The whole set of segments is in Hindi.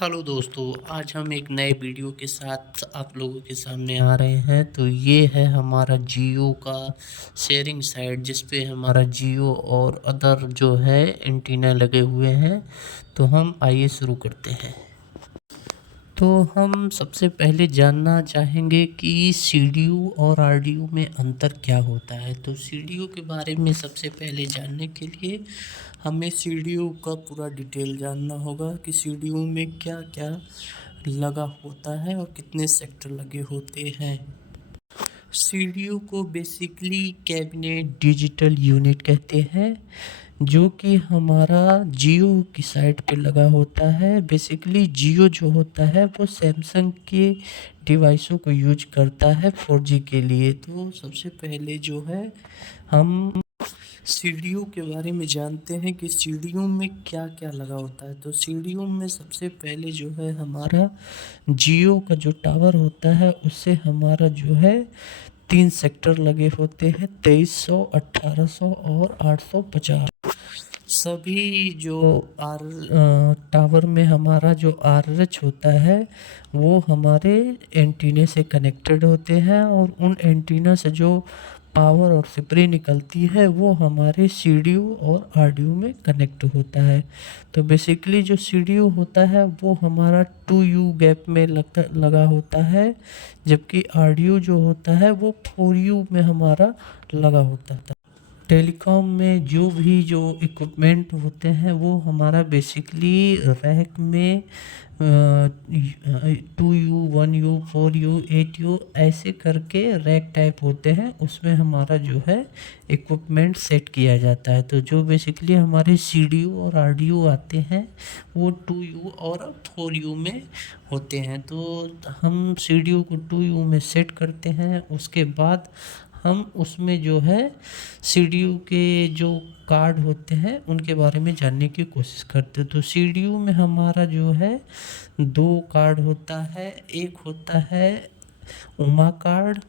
हेलो दोस्तों, आज हम एक नए वीडियो के साथ आप लोगों के सामने आ रहे हैं। तो ये है हमारा जियो का शेयरिंग साइट, जिस पे हमारा जियो और अदर जो है एंटीना लगे हुए हैं। तो हम आइए शुरू करते हैं। तो हम सबसे पहले जानना चाहेंगे कि सीडीयू और आरडीयू में अंतर क्या होता है। तो सीडीयू के बारे में सबसे पहले जानने के लिए हमें सीडीयू का पूरा डिटेल जानना होगा कि सीडीयू में क्या क्या लगा होता है और कितने सेक्टर लगे होते हैं। सीडीयू को बेसिकली कैबिनेट डिजिटल यूनिट कहते हैं, जो कि हमारा जियो की साइट पे लगा होता है। बेसिकली जियो जो होता है वो सैमसंग के डिवाइसों को यूज करता है 4G के लिए। तो सबसे पहले जो है हम सीडीयू के बारे में जानते हैं कि सीडीयू में क्या क्या लगा होता है। तो सीडीयू में सबसे पहले जो है हमारा जियो का जो टावर होता है उससे हमारा जो है 3 सेक्टर लगे होते हैं, 2300, 1800 और 850। सभी जो आर टावर में हमारा जो आरएच होता है वो हमारे एंटीने से कनेक्टेड होते हैं, और उन एंटीना से जो पावर और सिपरी निकलती है वो हमारे सीडीयू और आरडीयू में कनेक्ट होता है। तो बेसिकली जो सीडीयू होता है वो हमारा 2U गैप में लगा होता है, जबकि आरडीयू जो होता है वो 4U में हमारा लगा होता है। टेलीकॉम में जो इक्विपमेंट होते हैं वो हमारा बेसिकली रैक में 2U 1U 4U 8U ऐसे करके रैक टाइप होते हैं, उसमें हमारा जो है इक्विपमेंट सेट किया जाता है। तो जो बेसिकली हमारे सीडीयू और आरडीयू आते हैं वो 2U और 4U में होते हैं। तो हम सीडीयू को 2U में सेट करते हैं, उसके बाद हम उसमें जो है सीडीयू के जो कार्ड होते हैं उनके बारे में जानने की कोशिश करते हैं। तो सीडीयू में हमारा जो है 2 कार्ड होता है। एक होता है उमा कार्ड,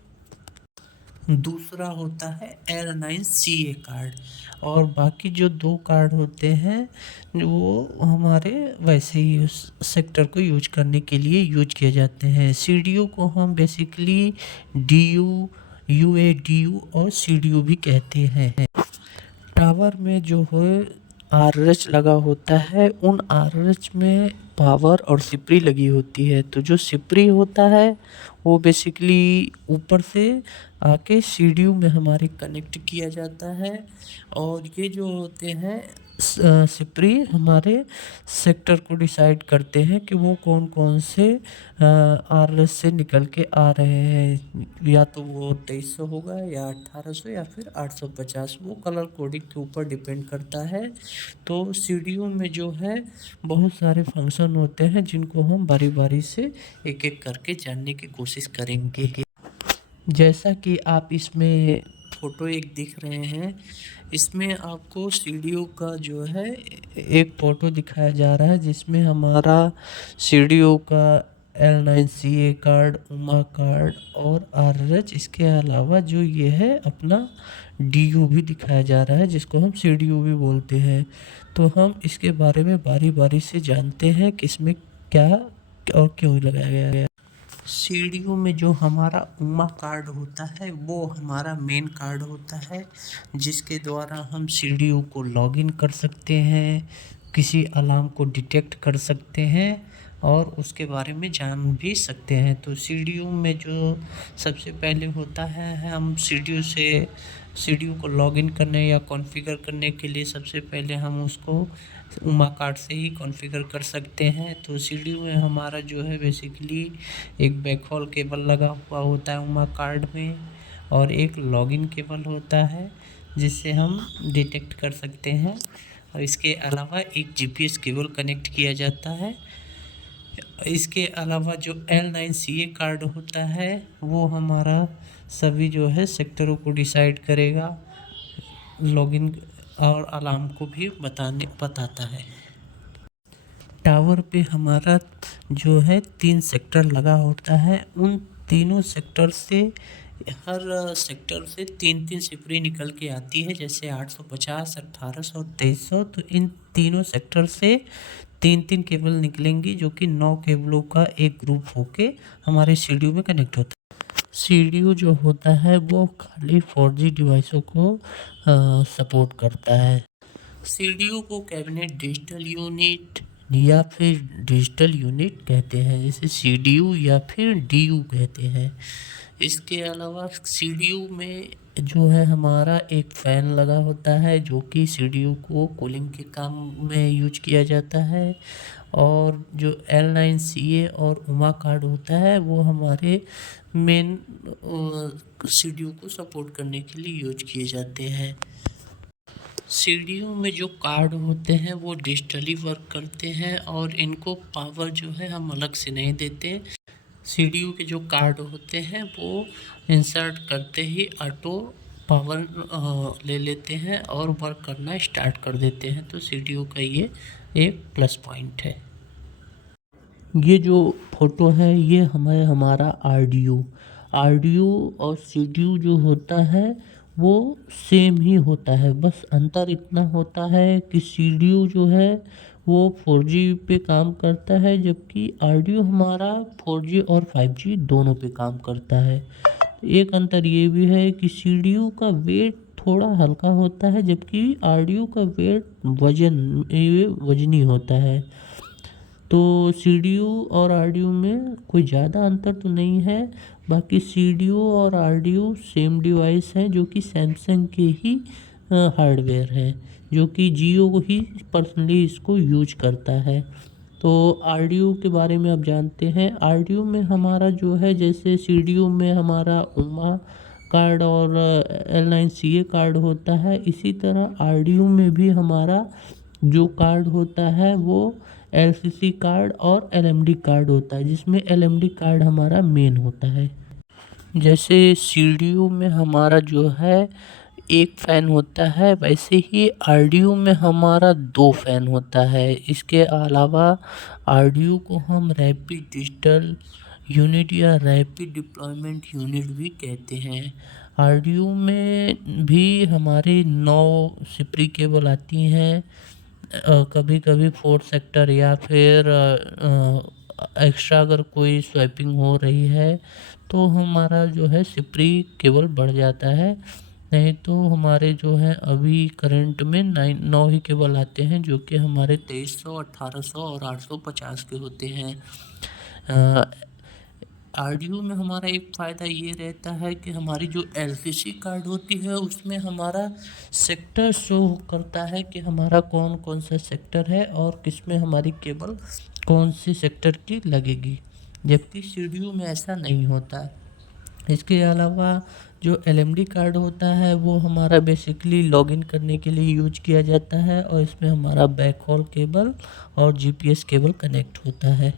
दूसरा होता है L9CA कार्ड, और बाकी जो 2 कार्ड होते हैं वो हमारे वैसे ही उस सेक्टर को यूज करने के लिए यूज किए जाते हैं। सीडीयू को हम बेसिकली डीयू, यूएडीयू और सीडीयू भी कहते हैं। टावर में जो है आरएच लगा होता है, उन आरएच में पावर और सिपरी लगी होती है। तो जो सिपरी होता है वो बेसिकली ऊपर से आके सीडीयू में हमारे कनेक्ट किया जाता है, और ये जो होते हैं सिपरी हमारे सेक्टर को डिसाइड करते हैं कि वो कौन कौन से आरएस से निकल के आ रहे हैं। या तो वो 2300 होगा या 1800 या फिर 850, वो कलर कोडिंग के ऊपर डिपेंड करता है। तो सीडीयू में जो है बहुत सारे फंक्शन होते हैं जिनको हम बारी बारी से एक एक करके जानने की कोशिश करेंगे। जैसा कि आप इसमें फ़ोटो एक दिख रहे हैं, इसमें आपको सीडीयू का जो है एक फ़ोटो दिखाया जा रहा है, जिसमें हमारा सीडीयू का L9CA कार्ड, उमा कार्ड और आरएच, इसके अलावा जो ये है अपना डीयू भी दिखाया जा रहा है, जिसको हम सीडीयू भी बोलते हैं। तो हम इसके बारे में बारी बारी से जानते हैं कि इसमें क्या और क्यों लगाया गया है। सीडीयू में जो हमारा उमा कार्ड होता है वो हमारा मेन कार्ड होता है, जिसके द्वारा हम सीडीयू को लॉगिन कर सकते हैं, किसी अलार्म को डिटेक्ट कर सकते हैं और उसके बारे में जान भी सकते हैं। तो सीडीयू में जो सबसे पहले होता है, हम सीडीयू को लॉगिन करने या कॉन्फ़िगर करने के लिए सबसे पहले हम उसको उमा कार्ड से ही कॉन्फ़िगर कर सकते हैं। तो सीडीयू में हमारा जो है बेसिकली एक बैकहॉल केबल लगा हुआ होता है उमा कार्ड में, और एक लॉगिन केबल होता है जिससे हम डिटेक्ट कर सकते हैं, और इसके अलावा एक जीपीएस केबल कनेक्ट किया जाता है। इसके अलावा जो L9CA कार्ड होता है वो हमारा सभी जो है सेक्टरों को डिसाइड करेगा, लॉगिन और अलार्म को भी बताता है। टावर पे हमारा जो है 3 सेक्टर लगा होता है, उन तीनों सेक्टर से हर सेक्टर से 3-3 सिपरी निकल के आती है, जैसे 850, 1800 और 2300। तो इन तीनों सेक्टर से 3 केबल निकलेंगी जो कि 9 केबलों का एक ग्रुप होके हमारे सीडीयू में कनेक्ट होता है। सीडीयू जो होता है वो खाली 4G डिवाइसों को सपोर्ट करता है। सीडीयू को कैबिनेट डिजिटल यूनिट या फिर डिजिटल यूनिट कहते हैं, जैसे सीडीयू या फिर डीयू कहते हैं। इसके अलावा सीडीयू में जो है हमारा एक फ़ैन लगा होता है जो कि सीडीयू को कूलिंग के काम में यूज किया जाता है, और जो L9CA और उमा कार्ड होता है वो हमारे मेन सीडीयू को सपोर्ट करने के लिए यूज किए जाते हैं। सीडीयू में जो कार्ड होते हैं वो डिजिटली वर्क करते हैं और इनको पावर जो है हम अलग से नहीं देते। सीडीयू के जो कार्ड होते हैं वो इंसर्ट करते ही ऑटो पावर ले लेते हैं और वर्क करना स्टार्ट कर देते हैं, तो सीडीयू का ये एक प्लस पॉइंट है। ये जो फोटो है ये हमारा आरडीयू और सीडीयू जो होता है वो सेम ही होता है, बस अंतर इतना होता है कि सीडीयू जो है वो 4G पे काम करता है, जबकि आरडीयू हमारा 4G और 5G दोनों पे काम करता है। एक अंतर ये भी है कि सीडीयू का वेट थोड़ा हल्का होता है, जबकि आरडीयू का वेट वजनी होता है। तो सीडीयू और आरडीयू में कोई ज़्यादा अंतर तो नहीं है। बाकी सीडीयू और आरडीयू सेम डिवाइस हैं जो कि सैमसंग के ही हार्डवेयर है, जो कि जियो ही पर्सनली इसको यूज करता है। तो आरडीयू के बारे में आप जानते हैं। आरडीयू में हमारा जो है, जैसे सीडीयू में हमारा उमा कार्ड और L9CA कार्ड होता है, इसी तरह आरडीयू में भी हमारा जो कार्ड होता है वो LCC कार्ड और LMD कार्ड होता है, जिसमें LMD कार्ड हमारा मेन होता है। जैसे सीडीयू में हमारा जो है एक फ़ैन होता है, वैसे ही आरडीयू में हमारा 2 फ़ैन होता है। इसके अलावा आरडीयू को हम रैपिड डिजिटल यूनिट या रैपिड डिप्लॉयमेंट यूनिट भी कहते हैं। आरडीयू में भी हमारे 9 सिपरी केबल आती हैं, कभी कभी 4 सेक्टर या फिर एक्स्ट्रा अगर कोई स्वैपिंग हो रही है तो हमारा जो है सिपरी केबल बढ़ जाता है, नहीं तो हमारे जो है अभी करंट में 9 ही केबल आते हैं जो कि हमारे 2300, 1800 और 850 के होते हैं। आरडीयू में हमारा एक फ़ायदा ये रहता है कि हमारी जो LCC कार्ड होती है उसमें हमारा सेक्टर शो करता है कि हमारा कौन कौन सा सेक्टर है और किस में हमारी केबल कौन सी सेक्टर की लगेगी, जबकि सीडीयू में ऐसा नहीं होता। इसके अलावा जो LMD कार्ड होता है वो हमारा बेसिकली लॉगिन करने के लिए यूज किया जाता है, और इसमें हमारा बैकहॉल केबल और GPS केबल कनेक्ट होता है।